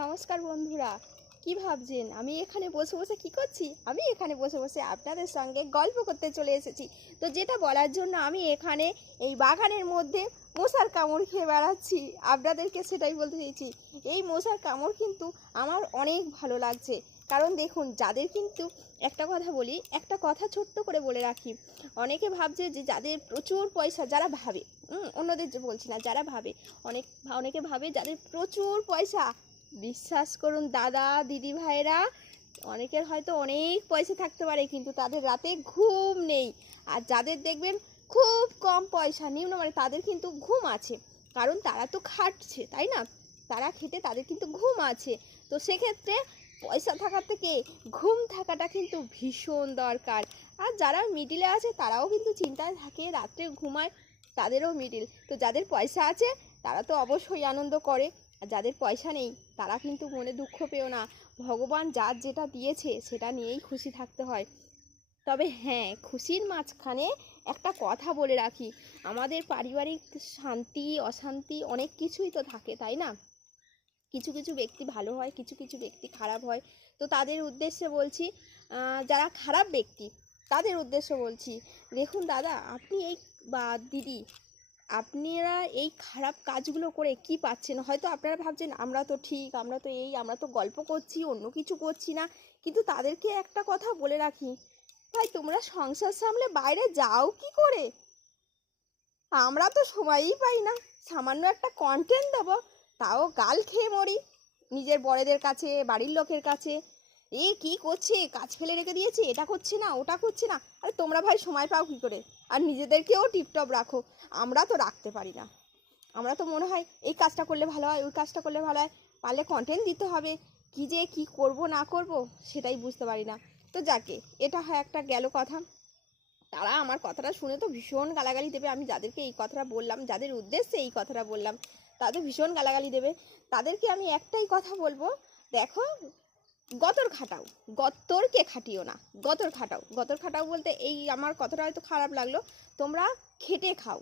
নমস্কার বন্ধুরা, কি ভাবছেন? আমি এখানে বসে বসে কি করছি? আমি এখানে বসে বসে আপনাদের সঙ্গে গল্প করতে চলে এসেছি। তো যেটা বলার জন্য আমি এখানে এই বাগানের মধ্যে মশার কামড় খেয়ে বেড়াচ্ছি। আপনাদেরকে সেটাই বলতে চাইছি। এই মশার কামড় কিন্তু আমার অনেক ভালো লাগছে। কারণ দেখুন, যাদের কিন্তু একটা কথা বলি, একটা কথা ছোট্ট করে বলে রাখি। অনেকে ভাবছে যে যাদের প্রচুর পয়সা, যারা ভাবে অন্যদের যে বলছি না, যারা ভাবে, অনেক, অনেকে ভাবে যাদের প্রচুর পয়সা বিশ্বাস করুন, দাদা, দিদি ভাইরা অনেকের হয়তো অনেক পয়সা থাকতে পারে, কিন্তু তাদের রাতে ঘুম নেই। আর যাদের দেখবেন খুব কম পয়সা, নিম্ন মানে তাদের কিন্তু ঘুম আছে। কারণ তারা তো খাটছে, তাই না? তারা খেটে তাদের কিন্তু ঘুম আছে। তো সেক্ষেত্রে পয়সা থাকার থেকে ঘুম থাকাটা কিন্তু ভীষণ দরকার। আর যারা মিডিলে আছে, তারাও কিন্তু চিন্তায় থাকে, রাত্রে ঘুমায়, তাদেরও মিডিল তো যাদের পয়সা আছে, তারা তো অবশ্যই আনন্দ করে। আর যাদের পয়সা নেই, তারা কিন্তু মনে দুঃখ পেও না। ভগবান যার যেটা দিয়েছে, সেটা নিয়েই খুশি থাকতে হয়। তবে হ্যাঁ খুশির মাঝখানে একটা কথা বলে রাখি। আমাদের পারিবারিক শান্তি, অশান্তি অনেক কিছুই তো থাকে, তাই না? কিছু কিছু ব্যক্তি ভালো হয়, কিছু কিছু ব্যক্তি খারাপ হয়। তো তাদের উদ্দেশ্যে বলছি যারা খারাপ ব্যক্তি, তাদের উদ্দেশ্যে বলছি, দেখুন দাদা, আপনি এই বা দিদি আপনারা এই খারাপ কাজগুলো করে কি পাচ্ছেন? হয়তো আপনারা ভাবছেন, আমরা তো ঠিক, আমরা তো এই, আমরা তো গল্প করছি, অন্য কিছু করছি না। কিন্তু তাদেরকে একটা কথা বলে রাখি, ভাই, তোমরা সংসার সামলে বাইরে যাও কি করে? আমরা তো সময়ই পাই না। সামান্য একটা কন্টেন্ট দেবো, তাও গাল খেয়ে মরি। নিজের বড়দের কাছে, বাড়ির লোকের কাছে এ, কি করছে? কাজ ফেলে রেখে দিয়েছে? এটা করছে না, ওটা করছে না। আরে, তোমরা ভাই সময় পাও কী করে? আর নিজেদেরকেও টিপটপ রাখো। আমরা তো রাখতে পারি না। আমরা তো মনে হয় এই কাজটা করলে ভালো হয়, ওই কাজটা করলে ভালো হয়। পারলে কন্টেন্ট দিতে হবে। কি যে কি করব, না করব, সেটাই বুঝতে পারি না। তো যাকে, এটা হয় একটা গেল কথা। তারা আমার কথাটা শুনে তো ভীষণ গালাগালি দেবে। আমি যাদেরকে এই কথাটা বললাম, যাদের উদ্দেশ্যে এই কথাটা বললাম, তাদের ভীষণ গালাগালি দেবে। তাদেরকে আমি একটাই কথা বলব। দেখো গতর খাটাও, গতরকে খাটিও না, গতর খাটাও। গতর খাটাও বলতে এই আমার কথাটা হয়তো খারাপ লাগল, তোমরা খেটে খাও,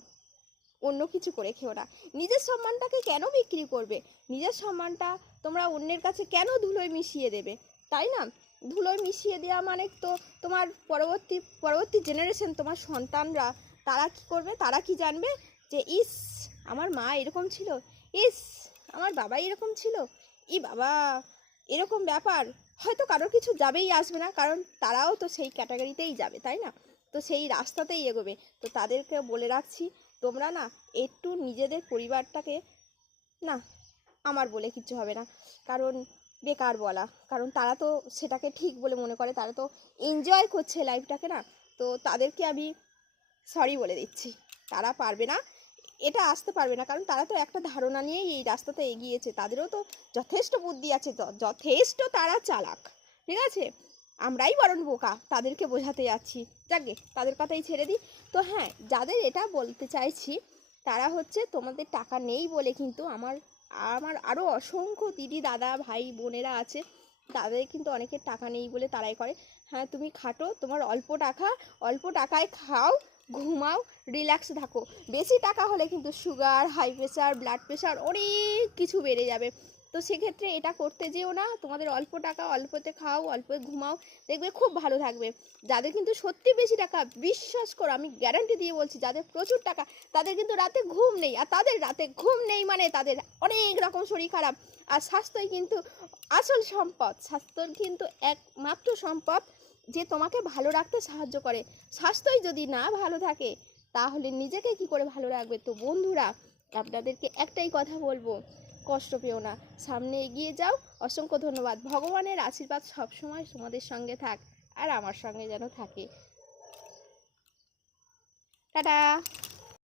অন্য কিছু করে খেও না। নিজের সম্মানটাকে কেন বিক্রি করবে? নিজের সম্মানটা তোমরা অন্যের কাছে কেন ধুলোয় মিশিয়ে দেবে? তাই না? ধুলোয় মিশিয়ে দেওয়া মানে তো তোমার পরবর্তী পরবর্তী জেনারেশন তোমার সন্তানরা, তারা কি করবে? তারা কি জানবে? যে, ইস, আমার মা এরকম ছিল, ইস, আমার বাবা এরকম ছিল। ই বাবা এরকম ব্যাপার, হয়তো কারোর কিছু যাবেই আসবে না, কারণ তারাও তো সেই ক্যাটাগরিতেই যাবে, তাই না? তো সেই রাস্তাতেই এগোবে। তো তাদেরকে বলে রাখছি, তোমরা না একটু নিজেদের পরিবারটাকে, না, আমার বলে কিচ্ছু হবে না। কারণ বেকার বলা, কারণ তারা তো সেটাকে ঠিক বলে মনে করে, তারা তো এনজয় করছে লাইফটাকে না? তো তাদেরকে আমি সরি বলে দিচ্ছি। তারা পারবে না এটা আসতে পারবে না। কারণ তারা তো একটা ধারণা নিয়েই এই রাস্তাতে এগিয়েছে। তাদেরও তো যথেষ্ট বুদ্ধি আছে যথেষ্ট তারা চালাক। ঠিক আছে? আমরাই বরণ বোকা, তাদেরকে বোঝাতে যাচ্ছি। যাকে, তাদের কথাই ছেড়ে দিই। তো হ্যাঁ যাদের এটা বলতে চাইছি, তারা হচ্ছে তোমাদের টাকা নেই বলে কিন্তু আমার আমার আরও অসংখ্য দিদি, দাদা, ভাই, বোনেরা আছে। তাদের কিন্তু অনেকের টাকা নেই বলে তারাই করে। হ্যাঁ তুমি খাটো, তোমার অল্প টাকা, অল্প টাকায় খাও, ঘুমাও রিল্যাক্স থাকো। বেশি টাকা হলে কিন্তু sugar high pressure blood pressure অনেক কিছু বেড়ে যাবে। তো সেক্ষেত্রে এটা করতে যেও না, তোমাদের অল্প টাকা, অল্পতে খাও, অল্প ঘুমাও, দেখবে খুব ভালো থাকবে। যাদের কিন্তু সত্যি বেশি টাকা, বিশ্বাস করো, আমি গ্যারান্টি দিয়ে বলছি, যাদের প্রচুর টাকা, তাদের কিন্তু রাতে ঘুম নেই। আর তাদের রাতে ঘুম নেই মানে তাদের অনেক রকম শরীর খারাপ। আর স্বাস্থ্যই কিন্তু আসল সম্পদ। স্বাস্থ্য কিন্তু একমাত্র সম্পদ। যে তোমাকে ভালো রাখতে সাহায্য করে, স্বাস্থ্যই যদি না ভালো থাকে, তাহলে নিজেকে কি করে ভালো রাখবে? তো বন্ধুরা, আপনাদেরকে একটাই কথা বলব, কষ্ট পেও না। সামনে এগিয়ে যাও। অসংখ্য ধন্যবাদ। ভগবানের আশীর্বাদ সবসময় তোমাদের সঙ্গে থাক, আর আমার সঙ্গে যেন থাকে। টাটা!